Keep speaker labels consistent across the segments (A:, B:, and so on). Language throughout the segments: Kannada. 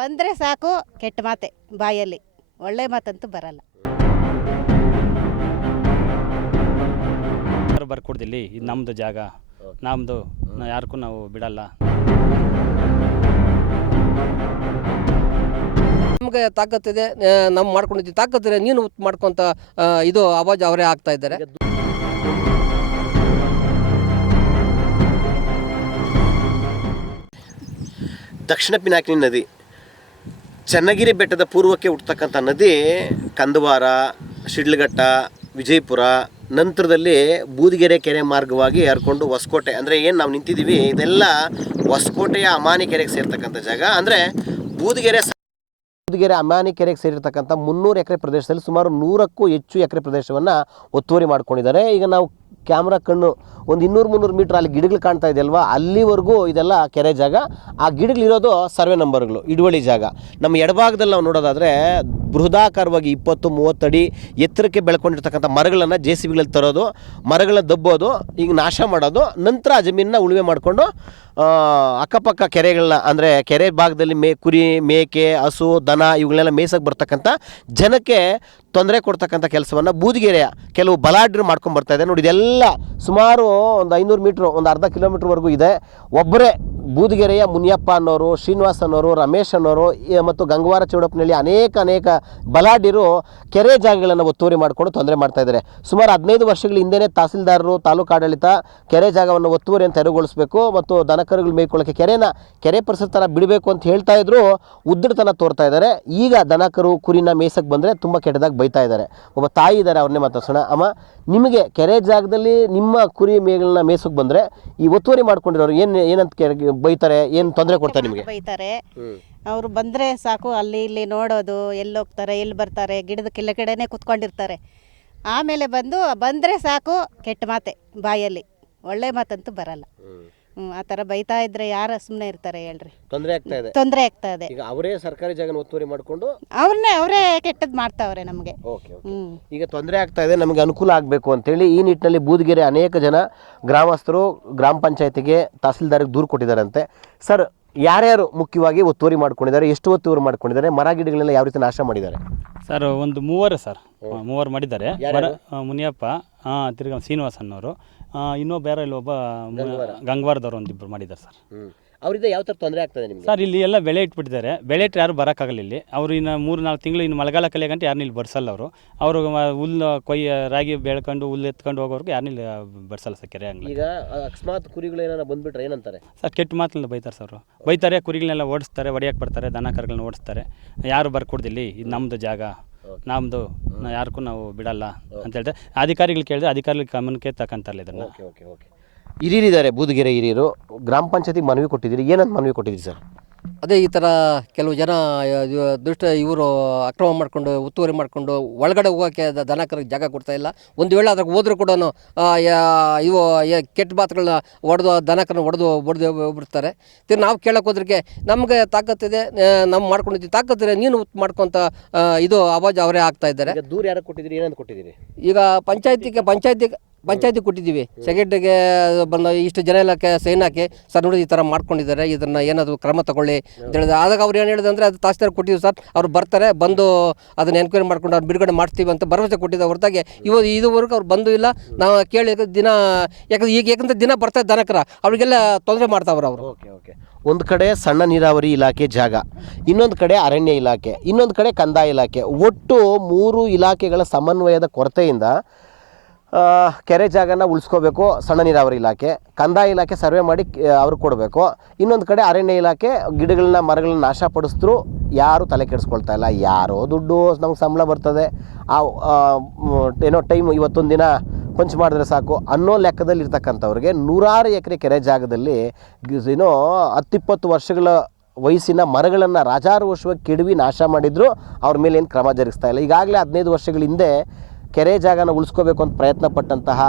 A: ಬಂದರೆ ಸಾಕು ಕೆಟ್ಟ ಮಾತೆ ಬಾಯಲ್ಲಿ. ಒಳ್ಳೆ ಮಾತಂತೂ ಬರಲ್ಲ.
B: ಯಾರು ಬರ್ಕೊಡ್ದಿಲ್ಲಿ? ಇದು ನಮ್ಮದು ಜಾಗ. ನಮ್ಮದು ಯಾರಿಗೂ ನಾವು ಬಿಡಲ್ಲ.
C: ನಮಗೆ ತಾಕತ್ತಿದೆ ನಮ್ಮ ಮಾಡ್ಕೊಂಡಿದ್ದೀವಿ ತಾಕತ್ತಿದೆ ನೀನು ಮಾಡ್ಕೊಂತ ಆ, ಇದು ಅವಾಜ್ ಅವರೇ ಆಗ್ತಾ ಇದ್ದಾರೆ.
D: ದಕ್ಷಿಣ ಪಿನಾಕಿನಿ ನದಿ ಚನ್ನಗಿರಿ ಬೆಟ್ಟದ ಪೂರ್ವಕ್ಕೆ ಹುಟ್ಟತಕ್ಕಂಥ ನದಿ ಕಂದವಾರ, ಶಿಡ್ಲಘಟ್ಟ, ವಿಜಯಪುರ, ನಂತರದಲ್ಲಿ ಬೂದಿಗೆರೆ ಕೆರೆ ಮಾರ್ಗವಾಗಿ ಹರ್ಕೊಂಡು ಹೊಸಕೋಟೆ. ಅಂದರೆ ಏನು ನಾವು ನಿಂತಿದ್ದೀವಿ, ಇದೆಲ್ಲ ಹೊಸಕೋಟೆಯ ಅಮಾನಿ ಕೆರೆಗೆ ಸೇರ್ತಕ್ಕಂಥ ಜಾಗ. ಅಂದರೆ ಬೂದಿಗೆರೆ ಬೂದಿಗೆರೆ ಅಮಾನಿ ಕೆರೆಗೆ ಸೇರಿರ್ತಕ್ಕಂಥ ಮುನ್ನೂರು ಎಕರೆ ಪ್ರದೇಶದಲ್ಲಿ ಸುಮಾರು ನೂರಕ್ಕೂ ಹೆಚ್ಚು ಎಕರೆ ಪ್ರದೇಶವನ್ನು ಒತ್ತುವರಿ ಮಾಡ್ಕೊಂಡಿದ್ದಾರೆ. ಈಗ ನಾವು ಕ್ಯಾಮ್ರಾ ಕಣ್ಣು ಒಂದು ಇನ್ನೂರು ಮುನ್ನೂರು ಮೀಟ್ರ್ ಅಲ್ಲಿ ಗಿಡಗಳು ಕಾಣ್ತಾ ಇದೆಯಲ್ವಾ ಅಲ್ಲಿವರೆಗೂ ಇದೆಲ್ಲ ಕೆರೆ ಜಾಗ. ಆ ಗಿಡಗಳಿರೋದು ಸರ್ವೆ ನಂಬರ್ಗಳು ಇಡುವಳಿ ಜಾಗ. ನಮ್ಮ ಎಡಭಾಗದಲ್ಲಿ ನಾವು ನೋಡೋದಾದರೆ ಬೃಹದಾಕಾರವಾಗಿ ಇಪ್ಪತ್ತು ಮೂವತ್ತಡಿ ಎತ್ತರಕ್ಕೆ ಬೆಳ್ಕೊಂಡಿರ್ತಕ್ಕಂಥ ಮರಗಳನ್ನು ಜೆ ಸಿ ಬಿಗಳಲ್ಲಿ ತರೋದು, ಮರಗಳನ್ನ ದಬ್ಬೋದು, ಈಗ ನಾಶ ಮಾಡೋದು, ನಂತರ ಆ ಜಮೀನನ್ನ ಉಳುಮೆ ಮಾಡಿಕೊಂಡು ಅಕ್ಕಪಕ್ಕ ಕೆರೆಗಳನ್ನ, ಅಂದರೆ ಕೆರೆ ಭಾಗದಲ್ಲಿ ಮೇ, ಕುರಿ, ಮೇಕೆ, ಹಸು, ದನ ಇವುಗಳನ್ನೆಲ್ಲ ಮೇಯ್ಸಕ್ಕೆ ಬರ್ತಕ್ಕಂಥ ಜನಕ್ಕೆ ತೊಂದರೆ ಕೊಡ್ತಕ್ಕಂಥ ಕೆಲಸವನ್ನು ಬೂದಿಗೆರೆಯ ಕೆಲವು ಬಲಾಢ್ಯರು ಮಾಡ್ಕೊಂಡು ಬರ್ತಾ ಇದೆ ನೋಡಿ, ಇದೆಲ್ಲ ಸುಮಾರು ಒಂದು ಐನೂರು ಮೀಟ್ರ್ ಒಂದು ಅರ್ಧ ಕಿಲೋಮೀಟ್ರ್ವರೆಗೂ ಇದೆ. ಒಬ್ಬರೇ ಬೂದಿಗೆರೆಯ ಮುನಿಯಪ್ಪ ಅನ್ನೋರು, ಶ್ರೀನಿವಾಸ್ ಅನ್ನೋರು, ರಮೇಶ್ ಅನ್ನೋರು ಮತ್ತು ಗಂಗವಾರ ಚೌಡಪ್ಪನಲ್ಲಿ ಅನೇಕ ಅನೇಕ ಬಲಾಢ್ಯರು ಕೆರೆ ಜಾಗಗಳನ್ನು ಒತ್ತುವರಿ ಮಾಡಿಕೊಂಡು ತೊಂದರೆ ಮಾಡ್ತಾ ಇದ್ದಾರೆ ಸುಮಾರು ಹದಿನೈದು ವರ್ಷಗಳ ಹಿಂದೆಯೇ ತಹಸೀಲ್ದಾರರು, ತಾಲೂಕು ಆಡಳಿತ ಕೆರೆ ಜಾಗವನ್ನು ಅಂತ ತೆರವುಗೊಳಿಸಬೇಕು ಮತ್ತು ದನಕರುಗಳು ಮೇಯ್ಕೊಳ್ಳೋಕ್ಕೆ ಕೆರೆನ ಕೆರೆ ಪರಿಸರ ಥರ ಬಿಡಬೇಕು ಅಂತ ಹೇಳ್ತಾ ಇದ್ರು ಉದ್ದಡತನ ತೋರ್ತಾ ಇದ್ದಾರೆ ಈಗ ದನಕರು ಕುರಿನ ಮೇಯ್ಸಕ್ಕೆ ಬಂದರೆ ತುಂಬ ಕೆಟ್ಟದಾಗಿ ಬೈತಾ ಇದ್ದಾರೆ ಒಬ್ಬ ತಾಯಿ ಇದ್ದಾರೆ ಅವ್ರನ್ನೇ ಮಾತಾಡ್ಸೋಣ. ಅಮ್ಮ, ನಿಮಗೆ ಕೆರೆ ಜಾಗದಲ್ಲಿ ನಿಮ್ಮ ಕುರಿ ಮೇಗಳನ್ನ ಮೇಯ್ಸಕ್ಕೆ ಬಂದರೆ ಈ ಒತ್ತುವರಿ ಮಾಡ್ಕೊಂಡಿರೋರು ಏನು, ಏನಂತ ಬೈತಾರೆ ಏನು ತೊಂದರೆ ಕೊಡ್ತಾರೆ ನಿಮಗೆ?
A: ಬೈತಾರೆ. ಅವರು ಬಂದರೆ ಸಾಕು ಅಲ್ಲಿ ಇಲ್ಲಿ ನೋಡೋದು ಎಲ್ಲಿ ಹೋಗ್ತಾರೆ ಎಲ್ಲಿ ಬರ್ತಾರೆ ಗಿಡದ ಕೆಲ ಕಡೆನೇ ಕುತ್ಕೊಂಡಿರ್ತಾರೆ. ಆಮೇಲೆ ಬಂದು ಬಂದರೆ ಸಾಕು ಕೆಟ್ಟ ಮಾತೆ ಬಾಯಲ್ಲಿ. ಒಳ್ಳೆ ಮಾತಂತೂ ಬರಲ್ಲ. ಆ ಥರ ಬೈತಾ ಇದ್ರೆ ಯಾರು ಸುಮ್ಮನೆ ಇರ್ತಾರೆ ಹೇಳ್ರಿ.
D: ತೊಂದರೆ ಆಗ್ತಾ ಇದೆ.
A: ತೊಂದರೆ ಆಗ್ತಾ ಇದೆ.
D: ಈಗ ಅವರೇ ಸರ್ಕಾರಿ ಜಾಗನ ಒತ್ತುವರಿ ಮಾಡ್ಕೊಂಡು
A: ಅವ್ರನ್ನೇ ಅವರೇ ಕೆಟ್ಟದ್ದು ಮಾಡ್ತಾವ್ರೆ ನಮಗೆ.
D: ಓಕೆ
A: ಹ್ಞೂ
D: ಈಗ ತೊಂದರೆ ಆಗ್ತಾ ಇದೆ ನಮಗೆ ಅನುಕೂಲ ಆಗಬೇಕು ಅಂತೇಳಿ ಈ ನಿಟ್ಟಿನಲ್ಲಿ ಬೂದಿಗೆರೆ ಅನೇಕ ಜನ ಗ್ರಾಮಸ್ಥರು ಗ್ರಾಮ ಪಂಚಾಯತಿಗೆ ತಹಸೀಲ್ದಾರ್ಗೆ ದೂರು ಕೊಟ್ಟಿದ್ದಾರಂತೆ. ಸರ್ ಯಾರ್ಯಾರು ಮುಖ್ಯವಾಗಿ ಒತ್ತುವರಿ ಮಾಡ್ಕೊಂಡಿದ್ದಾರೆ ಎಷ್ಟು ಒತ್ತುವರಿ ಮಾಡ್ಕೊಂಡಿದ್ದಾರೆ ಮರ ಗಿಡಗಳನ್ನೆಲ್ಲ ಯಾವ ರೀತಿ ನಾಶ ಮಾಡಿದ್ದಾರೆ?
B: ಸರ್ ಒಂದು ಮೂವರು ಸರ್ ಮೂವರು ಮಾಡಿದ್ದಾರೆ.
D: ಯಾರ್ಯಾರು?
B: ಮರ- ಆ, ಮುನಿಯಪ್ಪ ತಿರ್ಗಾ ಶ್ರೀನಿವಾಸ್ ಅನ್ನೋರು ಇನ್ನೂ ಇನ್ನೊಬ್ಬ ಯಾರೋ ಇಲ್ಲಿ ಒಬ್ಬ ಗಂಗವಾರದವ್ರು ಒಂದಿಬ್ಬರು ಮಾಡಿದ್ದಾರೆ ಸರ್.
D: ಅವರಿಂದ ಯಾವ ಥರ ತೊಂದರೆ ಆಗ್ತದೆ ನಿಮಗೆ?
B: ಸರ್ ಇಲ್ಲಿ ಎಲ್ಲ ಬೆಳೆ ಇಟ್ಬಿಟ್ಟಿದ್ದಾರೆ. ಬೆಳೆ ಇಟ್ಟರೆ ಯಾರು ಬರೋಕ್ಕಾಗಲ್ಲ ಇಲ್ಲಿ. ಅವರು ಇನ್ನು ಮೂರು ನಾಲ್ಕು ತಿಂಗಳು ಇನ್ನು ಮಳೆಗಾಲ ಕಲಿಯಾಗಂತ ಯಾರು ಯಾರನ್ನ ಇಲ್ಲಿ ಬರ್ಸಲ್ಲ ಅವರು. ಅವರು ಹುಲ್ಲು ಕೊಯ್ಯ ರಾಗಿ ಬೆಳ್ಕೊಂಡು ಹುಲ್ಲು ಎತ್ಕೊಂಡು ಹೋಗೋರ್ಗೆ ಯಾರು ಇಲ್ಲಿ ಬರ್ಸಲ್ಲ ಸರ್ ಕೆರೆ ಹಂಗೆ
D: ಈಗ ಅಕಸ್ಮಾತ್ ಕುರಿಗಳು ಏನಾರ ಬಂದ್ಬಿಟ್ರೆ ಏನಂತಾರೆ?
B: ಸರ್ ಕೆಟ್ಟ ಮಾತಲ್ಲ ಬೈತಾರೆ ಸರ್ ಅವರು. ಬೈತಾರೆ ಕುರಿಗಳನ್ನೆಲ್ಲ ಓಡಿಸ್ತಾರೆ ಹೊಡಿಯಕ್ಕೆ ಬರ್ತಾರೆ ದನ ಕರುಗಳನ್ನ ಓಡಿಸ್ತಾರೆ. ಯಾರು ಬರ್ಕೊಡ್ದಿಲ್ಲಿ ಇದು ನಮ್ಮದು ಜಾಗ. ನಮ್ಮದು ಯಾರಿಗೂ ನಾವು ಬಿಡಲ್ಲ ಅಂತ ಹೇಳ್ತಾರೆ ಅಧಿಕಾರಿಗಳು ಕೇಳಿದ್ರೆ ಅಧಿಕಾರಿಗಳ ಗಮನಕ್ಕೆ ತಕ್ಕಂತಾರಲ್ಲ ಇದನ್ನು.
D: Okay okay okay. ಹಿರಿಯರಿದ್ದಾರೆ ಬೂದುಗೆರೆ ಹಿರಿಯರು. ಗ್ರಾಮ ಪಂಚಾಯತಿಗೆ ಮನವಿ ಕೊಟ್ಟಿದ್ದೀರಿ. ಏನಂತ ಮನವಿ ಕೊಟ್ಟಿದ್ದೀರಿ ಸರ್?
C: ಅದೇ ಈ ಥರ ಕೆಲವು ಜನ ದುಷ್ಟ ಇವರು ಅಕ್ರಮ ಮಾಡಿಕೊಂಡು ಉತ್ತುವರಿ ಮಾಡಿಕೊಂಡು ಒಳಗಡೆ ಹೋಗೋಕ್ಕೆ ದನಕರಿಗೆ ಜಾಗ ಕೊಡ್ತಾ ಇಲ್ಲ. ಒಂದು ವೇಳೆ ಅದ್ರಾಗ ಹೋದರೂ ಕೂಡ ಇವು ಕೆಟ್ಟ ಮಾತುಗಳನ್ನ ಒಡೆದು ದನಕರನ್ನ ಒಡೆದು ಒಡೆದು ಬಿಡ್ತಾರೆ ತಿರು ನಾವು ಕೇಳಕ್ಕೆ ಹೋದ್ರಿಗೆ ನಮಗೆ ತಾಕತ್ತಿದೆ ನಮ್ಮ ಮಾಡ್ಕೊಂಡಿದ್ದೀವಿ ತಾಕತ್ತಿದೆ ನೀನು ಮಾಡ್ಕೊಂತ ಆ, ಇದು ಅವಾಜ್ ಅವರೇ ಆಗ್ತಾ ಇದ್ದಾರೆ.
D: ದೂರ ಯಾರು ಕೊಟ್ಟಿದ್ದೀರಿ? ಏನಂತ ಕೊಟ್ಟಿದ್ದೀರಿ?
C: ಈಗ ಪಂಚಾಯತಿಗೆ ಪಂಚಾಯತಿಗೆ ಪಂಚಾಯತಿ ಕೊಟ್ಟಿದ್ದೀವಿ. ಸೆಕ್ರೆಟರಿಗೆ ಬಂದ ಇಷ್ಟು ಜನ ಎಲ್ಲ ಸೈನ್ ಹಾಕಿ ಸರ್ ನೋಡಿ ಈ ಥರ ಮಾಡ್ಕೊಂಡಿದ್ದಾರೆ ಇದನ್ನ ಏನಾದರೂ ಕ್ರಮ ತಗೊಳ್ಳಿ. ಅಂತ ಹೇಳಿದ್ರೆ. ಆದಾಗ ಅವ್ರು ಏನು ಹೇಳಿದೆ ಅಂದರೆ ಅದು ತಹಸೀಲ್ದಾರ್ ಕೊಟ್ಟಿದ್ದೀವಿ ಸರ್ ಅವ್ರು ಬರ್ತಾರೆ ಬಂದು ಅದನ್ನ ಎನ್ಕ್ವೈರಿ ಮಾಡ್ಕೊಂಡು ಅವ್ರು ಬಿಡುಗಡೆ ಮಾಡ್ತೀವಿ ಅಂತ ಭರವಸೆ ಕೊಟ್ಟಿದ್ದ ಹೊರತಾಗಿ ಇವ ಇದುವರೆಗೂ ಅವ್ರು ಬಂದು ಇಲ್ಲ. ನಾವು ಕೇಳಿ ದಿನ ಯಾಕಂದ್ರೆ ಈಗ ಯಾಕಂದ್ರೆ ದಿನ ಬರ್ತಾರೆ ದನಕರ ಅವ್ರಿಗೆಲ್ಲ ತೊಂದರೆ ಮಾಡ್ತಾವ್ರೆ ಅವರು.
D: Okay okay. ಒಂದು ಕಡೆ ಸಣ್ಣ ನೀರಾವರಿ ಇಲಾಖೆ ಜಾಗ ಇನ್ನೊಂದು ಕಡೆ ಅರಣ್ಯ ಇಲಾಖೆ ಇನ್ನೊಂದು ಕಡೆ ಕಂದಾಯ ಇಲಾಖೆ. ಒಟ್ಟು ಮೂರು ಇಲಾಖೆಗಳ ಸಮನ್ವಯದ ಕೊರತೆಯಿಂದ ಕೆರೆ ಜಾಗನ ಉಳಿಸ್ಕೋಬೇಕು, ಸಣ್ಣ ನೀರಾವರಿ ಇಲಾಖೆ. ಕಂದಾಯ ಇಲಾಖೆ ಸರ್ವೆ ಮಾಡಿ ಅವ್ರಿಗೆ ಕೊಡಬೇಕು. ಇನ್ನೊಂದು ಕಡೆ ಅರಣ್ಯ ಇಲಾಖೆ ಗಿಡಗಳನ್ನ, ಮರಗಳನ್ನ ನಾಶಪಡಿಸಿದ್ರು ಯಾರು ತಲೆ ಕೆಡಿಸ್ಕೊಳ್ತಾ ಇಲ್ಲ. ಯಾರೋ ದುಡ್ಡು, ನಮ್ಗೆ ಸಂಬಳ ಬರ್ತದೆ. ಆ ಏನೋ ಟೈಮ್ ಇವತ್ತೊಂದು ದಿನ ಪಂಚ್ ಮಾಡಿದ್ರೆ ಸಾಕು ಅನ್ನೋ ಲೆಕ್ಕದಲ್ಲಿ ಇರ್ತಕ್ಕಂಥವ್ರಿಗೆ ನೂರಾರು ಎಕರೆ ಕೆರೆ ಜಾಗದಲ್ಲಿ ಏನೋ ಹತ್ತಿಪ್ಪತ್ತು ವರ್ಷಗಳ ವಯಸ್ಸಿನ ಮರಗಳನ್ನು ರಾಜಾರು ವರ್ಷವಾಗಿ ಕೆಡವಿ ನಾಶ ಮಾಡಿದ್ರು. ಅವ್ರ ಮೇಲೆ ಏನು ಕ್ರಮ ಜರುಗಿಸ್ತಾ ಇಲ್ಲ. ಈಗಾಗಲೇ ಹದಿನೈದು ವರ್ಷಗಳ ಹಿಂದೆ ಕೆರೆ ಜಾಗನ ಉಳಿಸ್ಕೋಬೇಕು ಅಂತ ಪ್ರಯತ್ನ ಪಟ್ಟಂತಹ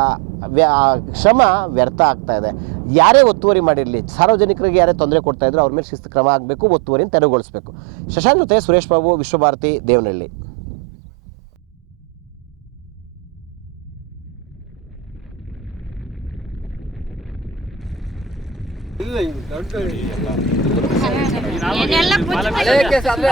D: ಶ್ರಮ ವ್ಯರ್ಥ ಆಗ್ತಾ ಇದೆ ಯಾರೇ ಒತ್ತುವರಿ ಮಾಡಿರಲಿ ಸಾರ್ವಜನಿಕರಿಗೆ ಯಾರೇ ತೊಂದರೆ ಕೊಡ್ತಾ ಇದ್ರು ಅವ್ರ ಮೇಲೆ ಶಿಸ್ತು ಕ್ರಮ ಆಗಬೇಕು ಒತ್ತುವರಿನ ತೆರವುಗೊಳಿಸಬೇಕು ಶಶಾಂಕ್ ಜೊತೆ ಸುರೇಶ್ ಬಾಬು ವಿಶ್ವಭಾರತಿ ದೇವನಹಳ್ಳಿ
C: ಹಳೆ ಕೇಸ್ ಆದ್ರೆ